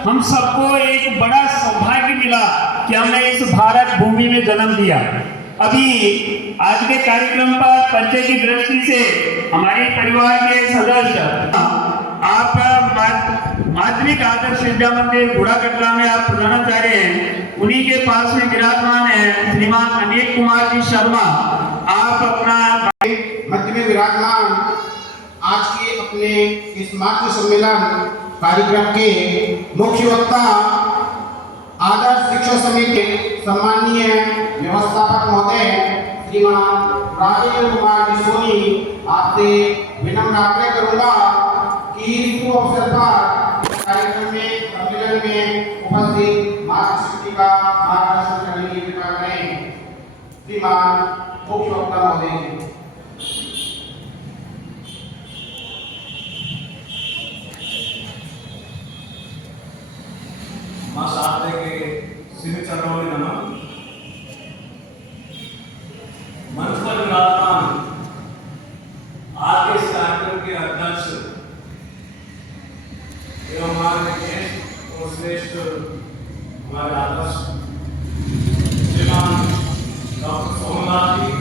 हम सबको एक बड़ा सौभाग्य मिला कि हमने इस भारत भूमि में जन्म लिया। अभी आज के कार्यक्रम पर परिचय की दृष्टि से हमारे परिवार के सदस्य आप माध्यमिक आदर्श विद्या मंदिर घोड़ाकटरा में आप प्रधानाचार्य हैं, उन्हीं के पास में विराजमान है श्रीमान अनिल कुमार जी शर्मा। आप अपना मध्य में विराजमान आज के अपने इस मातृ सम्मेलन कार्यक्रम के मुख्य वक्ता आदर्श शिक्षा समिति के सम्माननीय व्यवस्थापक महोदय श्रीमान राजेंद्र कुमार जी सोनी, आपसे विनम्र आग्रह करूंगा कि इस अवसर पर कार्यक्रम में सम्मेलन में उपस्थित मातृशक्ति का मार्गदर्शन करने की कृपा करें। श्रीमान मुख्य वक्ता महोदय। मां शारदे के श्री चरणों में नमन। मंच पर विराजमान आज के इस कार्यक्रम के अध्यक्ष एवं हमारे ज्येष्ठ और श्रेष्ठ हमारे आदर्श श्रीमान डॉक्टर सोमनाथ जी,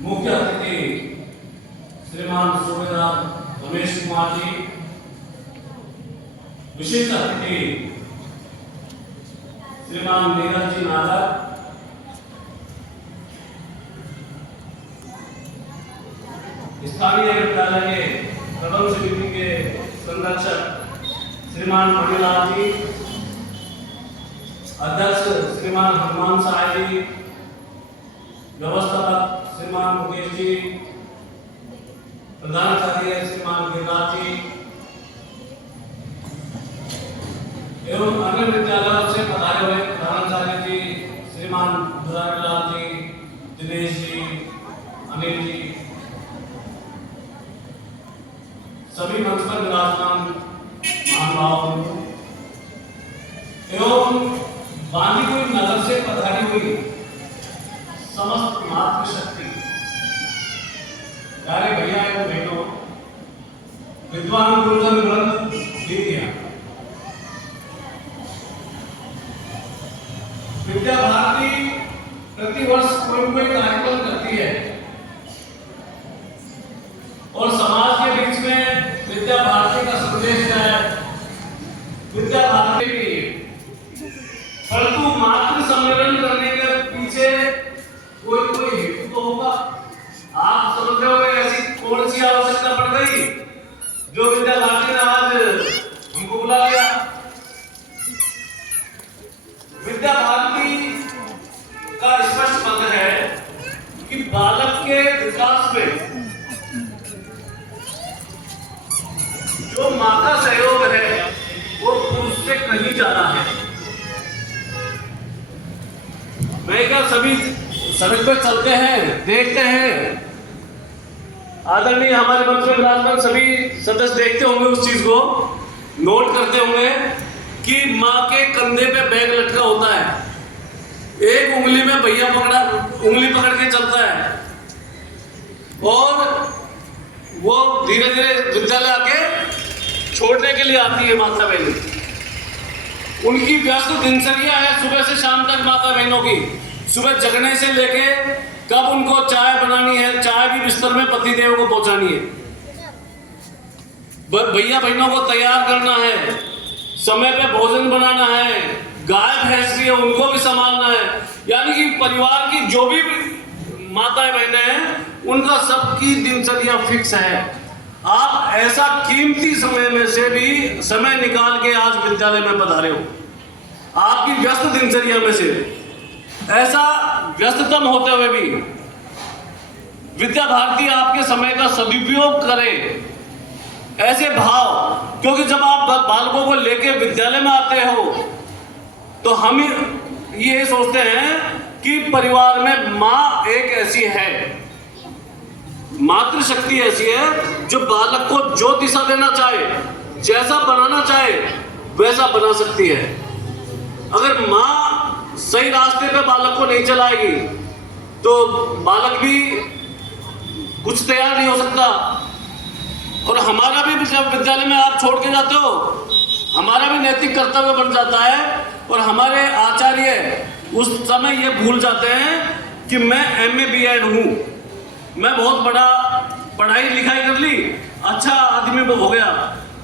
मुख्य अतिथि श्रीमान सूबेदार रमेश कुमार जी, विशेष अतिथि श्रीमान नीरज जी नागर, स्थानीय विद्यालय के प्रबंध समिति के संरक्षक श्रीमान मणिलाल जी, अध्यक्ष श्रीमान हनुमान साय जी, व्यवस्थापक श्रीमान मुकेश जी, प्रधानाचार्य श्रीमान गिरिराज जी एवं अन्य विद्यालयों से पधारे हुए प्रधानाचार्य जी श्रीमान दुरारीलाल जी, दिनेश जी, अनिल जी, सभी मंच पर विराजमान महानुभाव एवं बांदीकुई नगर से पधारी हुई समस्त मातृशक्ति, प्यारे भैया एवं बहनों, विद्वान गुरुजन वृंद, दीदियां, विद्या भारती प्रतिवर्ष कोई कोई कार्यक्रम करती है और समाज के बीच में विद्या भारती का संदेश है। विद्या भारती की परंतु मातृ सम्मेलन करने के पीछे कोई कोई हेतु तो होगा। आप समझ रहे होंगे ऐसी कौन सी आवश्यकता पड़ गई जो विद्या भारती ने आज हमको बुला लिया। विद्या भारती का स्पष्ट मत है कि बालक के विकास में जो मां का सहयोग है वो पुरुष से कहीं ज्यादा है। मैं क्या सभी सड़क पे चलते हैं, देखते हैं, आदरणीय हमारे मंच में विराजमान सभी सदस्य देखते होंगे, उस चीज को नोट करते होंगे कि माँ के कंधे पे बैग लटका होता है, एक उंगली में भैया उंगली पकड़ के चलता है और वो धीरे धीरे विद्यालय आके छोड़ने के लिए आती है माता बहन। उनकी व्यस्त दिनचर्या है सुबह से शाम तक माता बहनों की। सुबह जगने से लेके कब उनको चाय बनानी है, चाय भी बिस्तर में पति देव को पहुंचानी है, भैया बहनों को तैयार करना है, समय पे भोजन बनाना है, गाय भैंस भी है उनको भी संभालना है। यानी कि परिवार की जो भी माताएं बहनें हैं उनका सबकी दिनचर्या फिक्स है। आप ऐसा कीमती समय में से भी समय निकाल के आज विद्यालय में पधारे हो। आपकी व्यस्त दिनचर्या में से ऐसा व्यस्ततम होते हुए भी विद्या भारती आपके समय का सदुपयोग करे, ऐसे भाव, क्योंकि जब आप बालकों को लेके विद्यालय में आते हो तो हम ये सोचते हैं कि परिवार में माँ एक ऐसी है, मातृशक्ति ऐसी है जो बालक को जो दिशा देना चाहे, जैसा बनाना चाहे वैसा बना सकती है। अगर माँ सही रास्ते पे बालक को नहीं चलाएगी तो बालक भी कुछ तैयार नहीं हो सकता। और हमारा भी जब विद्यालय में आप छोड़ के जाते हो, हमारा भी नैतिक कर्तव्य बन जाता है। और हमारे आचार्य उस समय ये भूल जाते हैं कि मैं MA B.Ed हूँ, मैं बहुत बड़ा पढ़ाई लिखाई कर ली, अच्छा आदमी वो हो गया,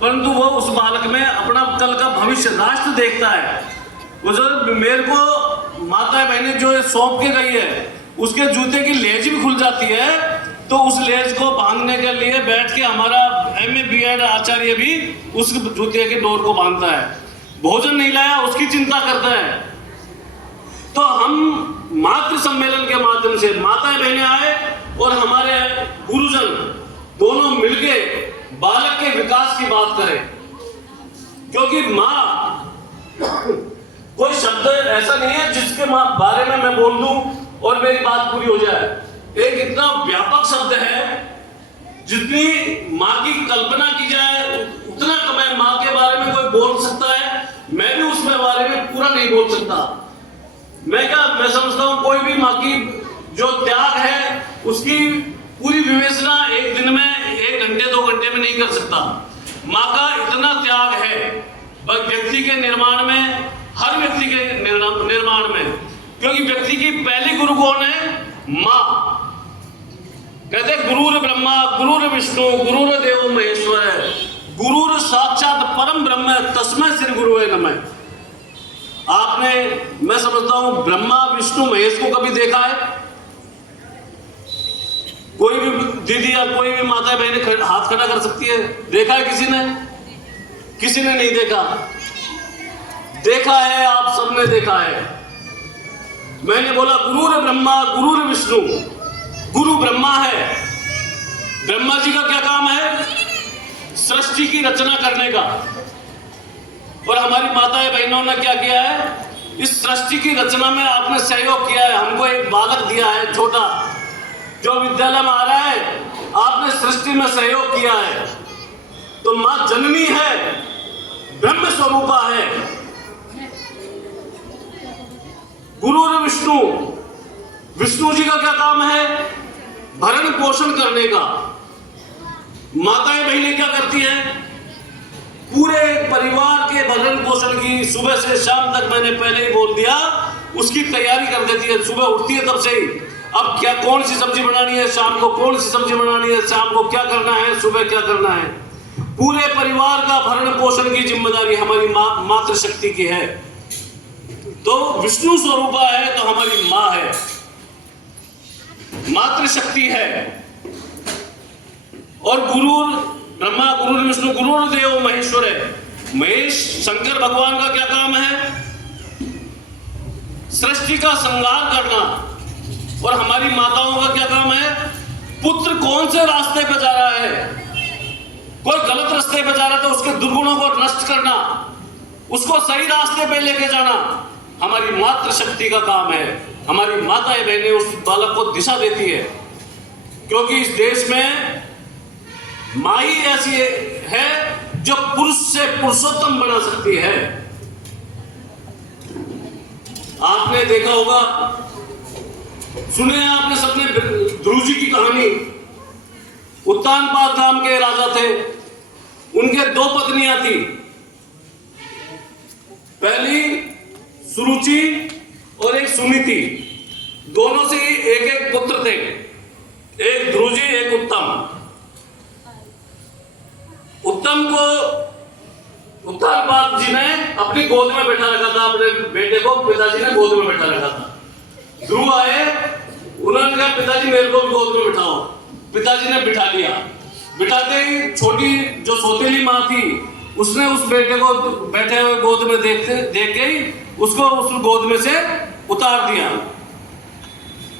परंतु वो उस बालक में अपना कल का भविष्य राष्ट्र देखता है। वो जो मेरे को माता बहनें जो सौंप के गई है, उसके जूते की लेज भी खुल जाती है, तो उस लेज को बांधने के लिए बैठ के हमारा MA B.Ed आचार्य भी उस जूते के डोर को बांधता है। भोजन नहीं लाया उसकी चिंता करता है। तो हम मातृ सम्मेलन के माध्यम से माताएं बहनें आए और हमारे गुरुजन दोनों मिलके बालक के विकास की बात करें, क्योंकि माँ कोई शब्द ऐसा नहीं है जिसके बारे में मैं बोल दूं और मेरी बात पूरी हो जाए। एक इतना व्यापक शब्द है, जितनी माँ की कल्पना की जाए उतना कम माँ के बारे में कोई बोल सकता है। मैं भी उसके बारे में पूरा नहीं बोल सकता। मैं समझता हूँ कोई भी माँ की जो त्याग है उसकी पूरी विवेचना एक दिन में, 1 घंटे 2 घंटे में नहीं कर सकता। माँ का इतना त्याग है व्यक्ति के निर्माण में, हर व्यक्ति के निर्माण में, क्योंकि व्यक्ति की पहली गुरु कौन है? माँ। कहते गुरुर ब्रह्मा गुरुर विष्णु गुरुर देव महेश्वर, गुरुर साक्षात परम ब्रह्म तस्मै श्री गुरुवे नमः। आपने, मैं समझता हूं, ब्रह्मा विष्णु महेश को कभी देखा है? कोई भी दीदी या कोई भी माता बहन हाथ खड़ा कर सकती है? देखा है किसी ने? किसी ने नहीं देखा। देखा है, आप सबने देखा है। मैंने बोला गुरुर ब्रह्मा गुरुर विष्णु, गुरु ब्रह्मा है। ब्रह्मा जी का क्या काम है? सृष्टि की रचना करने का। और हमारी माताएं बहनों ने क्या किया है? इस सृष्टि की रचना में आपने सहयोग किया है। हमको एक बालक दिया है छोटा, जो विद्यालय में आ रहा है, आपने सृष्टि में सहयोग किया है। तो मां जननी है, ब्रह्म स्वरूपा है। गुरु और विष्णु, विष्णु जी का क्या काम है? भरण पोषण करने का। माताएं बहनें क्या करती हैं? पूरे परिवार के भरण पोषण की सुबह से शाम तक, मैंने पहले ही बोल दिया, उसकी तैयारी कर देती है। सुबह उठती है तब से ही, अब क्या कौन सी सब्जी बनानी है, शाम को कौन सी सब्जी बनानी है, शाम को क्या करना है, सुबह क्या करना है। पूरे परिवार का भरण पोषण की जिम्मेदारी हमारी मातृशक्ति की है। तो विष्णु स्वरूपा है तो हमारी माँ है, मातृशक्ति है। और गुरु ब्रह्मा गुरु विष्णु गुरु देव महेश्वर है। महेश शंकर भगवान का क्या काम है? सृष्टि का श्रृंगार करना। और हमारी माताओं का क्या काम है? पुत्र कौन से रास्ते पे जा रहा है, कोई गलत रास्ते पे जा रहा है तो उसके दुर्गुणों को नष्ट करना, उसको सही रास्ते पे लेके जाना हमारी मातृशक्ति का काम है। हमारी माताएं बहनें उस बालक को दिशा देती है, क्योंकि इस देश में माँ ही ऐसी है जो पुरुष से पुरुषोत्तम बना सकती है। आपने देखा होगा, सुने आपने सबने ध्रुव जी की कहानी। उत्तानपाद नाम के राजा थे, उनके 2 पत्नियां थी। पहली सुरुचि और एक सुनीति, दोनों से एक एक पुत्र थे, एक ध्रुव जी एक उत्तम। उत्तम को उत्तानपाद जी ने अपनी गोद में बैठा रखा था, अपने बेटे को पिताजी ने गोद में बैठा रखा था। ध्रुव आए, उन्होंने कहा पिताजी मेरे को भी गोद में बिठाओ। पिताजी ने बिठा लिया। बिठाते ही छोटी जो सौतेली माँ थी, उसने उस बेटे को बैठे हुए गोद में देख के ही उसको उस गोद में से उतार दिया।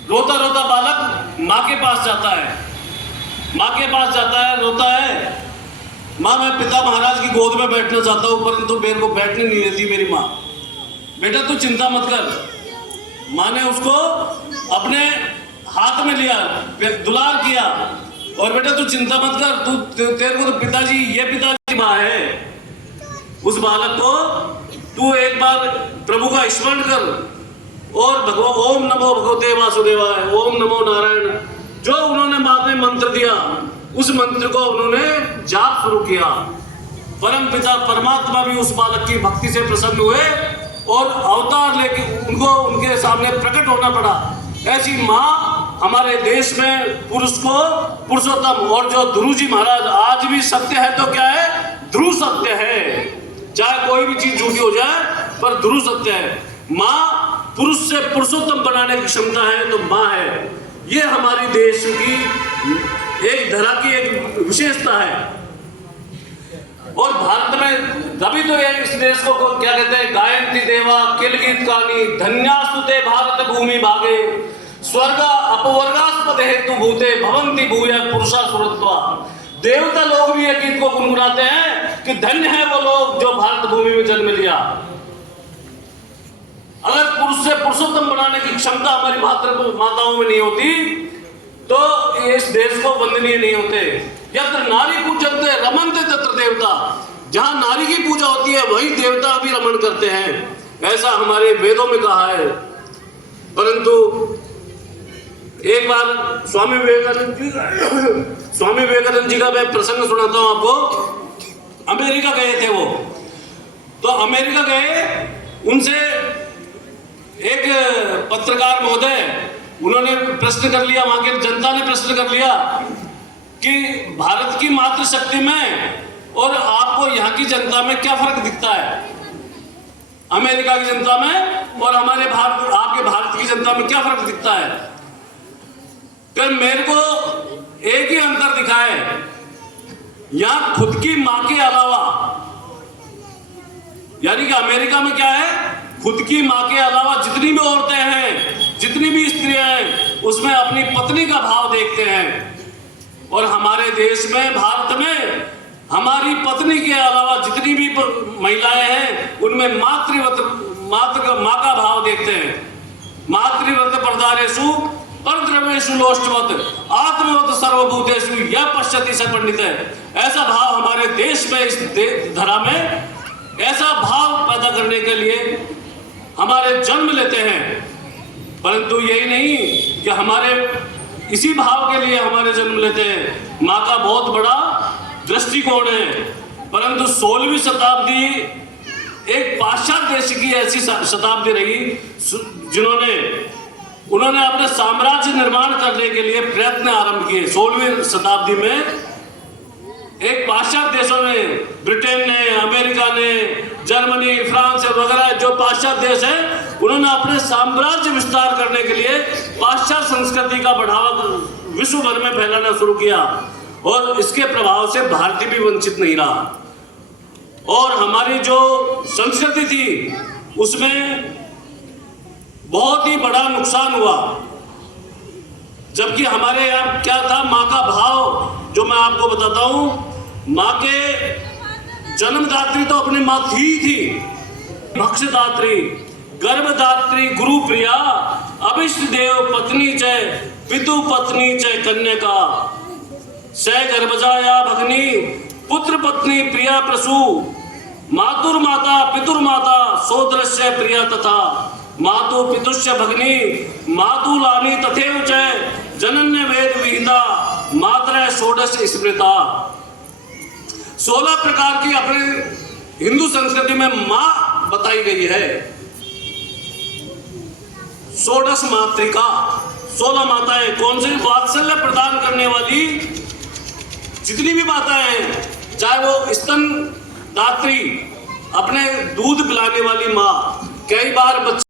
रोता रोता बालक माँ के पास जाता है, माँ के पास जाता है, रोता है, माँ मैं पिता महाराज की गोद में बैठना चाहता हूँ, परंतु मेरे को बैठने नहीं देती मेरी माँ। बेटा तू चिंता मत कर। माँ ने उसको अपने हाथ में लिया, दुलार किया, और बेटा तू चिंता मत कर, तेरे को तो पिताजी, ये पिताजी माँ है। उस बालक को तू एक बार प्रभु का स्मरण कर और भगवान ओम नमो भगवते वासुदेवाय, ओम नमो नारायण, जो उन्होंने माँ ने मंत्र दिया उस मंत्र को उन्होंने जाप शुरू किया। परम पिता परमात्मा भी उस बालक की भक्ति से प्रसन्न हुए और अवतार लेके उनको उनके सामने प्रकट होना पड़ा। ऐसी माँ हमारे देश में पुरुष को पुरुषोत्तम, और जो ध्रुव जी महाराज आज भी सत्य है तो क्या है, ध्रुव सत्य है। चाहे कोई भी चीज झूठी हो जाए पर ध्रुव सत्य है। माँ पुरुष से पुरुषोत्तम बनाने की क्षमता है तो माँ है। ये हमारी देश की एक धरा की एक विशेषता है। और भारत में तभी तो ये इस देश को क्या कहते हैं, गायंती देवा किल गीत कानी धन्यास्तुते भारत भूमि भागे स्वर्ग अपवर्गास्पद हेतु भूते भवंती भूय पुरुषा सुरत्वा। देवता लोग भी ये गीत को गुनगुनाते हैं कि धन्य है वो लोग जो भारत भूमि में जन्म लिया। अगर पुरुष से पुरुषोत्तम बनाने की क्षमता हमारी माताओं में नहीं होती तो इस देश को वंदनीय नहीं होते। यत्र नारी पूजन्ते रमन्ते तत्र देवता। जहां नारी की पूजा होती है वही देवता भी रमन करते हैं, ऐसा हमारे वेदों में कहा है। परंतु एक बार स्वामी विवेकानंद जी का मैं प्रसंग सुनाता हूं आपको। अमेरिका गए थे वो, तो अमेरिका गए, उनसे एक पत्रकार महोदय उन्होंने प्रश्न कर लिया, वहां की जनता ने प्रश्न कर लिया कि भारत की मातृशक्ति में और आपको यहाँ की जनता में क्या फर्क दिखता है, अमेरिका की जनता में और हमारे भारत, आपके भारत की जनता में क्या फर्क दिखता है। फिर मेरे को एक ही अंतर दिखा है, यहाँ खुद की माँ के अलावा, यानी कि अमेरिका में क्या है, खुद की माँ के अलावा जितनी भी औरतें हैं, जितनी भी स्त्रियां हैं, उसमें अपनी पत्नी का भाव देखते हैं। और हमारे देश में, भारत में, हमारी पत्नी के अलावा जितनी भी महिलाएं हैं उनमें माँ का भाव देखते हैं। मातृव्रत प्रदारेषु परद्रव्येषु लोष्टवत् आत्मवत् सर्वभूतेषु यह पश्यति स पंडित है। ऐसा भाव हमारे देश में, इस धरा में ऐसा भाव पैदा करने के लिए हमारे जन्म लेते हैं। परंतु यही नहीं कि हमारे इसी भाव के लिए हमारे जन्म लेते हैं। माँ का बहुत बड़ा दृष्टिकोण है। परंतु 16वीं शताब्दी एक पाश्चात्य देश की ऐसी शताब्दी रही उन्होंने अपने साम्राज्य निर्माण करने के लिए प्रयत्न आरंभ किए। 16वीं शताब्दी में एक पाश्चात्य देशों में, ब्रिटेन ने, अमेरिका ने, जर्मनी, फ्रांस वगैरह जो पाश्चात्य देश है, उन्होंने अपने साम्राज्य विस्तार करने के लिए पाश्चात्य संस्कृति का बढ़ावा विश्व भर में फैलाना शुरू किया और इसके प्रभाव से भारतीय भी वंचित नहीं रहा। और हमारी जो संस्कृति थी उसमें बहुत ही बड़ा नुकसान हुआ। जबकि हमारे यहाँ क्या था, माँ का भाव जो मैं आपको बताता हूँ, माँ के जन्मदात्री तो अपनी माँ थी, भक्षदात्री, गर्भदात्री, गुरु प्रिया, अभिष्ट देव पत्नी चय, पितु पत्नी चय कन्या, सह गर्भजाया भगनी, पुत्र पत्नी प्रिया प्रसु, मातुर्माता पितुर्माता सोदरस्य प्रिया तथा, मातु पितुष्य भगनी, मातुलानी तथैव च जनन्य वेद विहिता, मात्र षोडश स्मृता। 16 प्रकार की अपने हिंदू संस्कृति में माँ बताई गई है। षोडश मातृका, 16 माताएं, कौन सी, वात्सल्य प्रदान करने वाली जितनी भी माताएं हैं, चाहे वो स्तन दात्री, अपने दूध पिलाने वाली माँ, कई बार बच्चे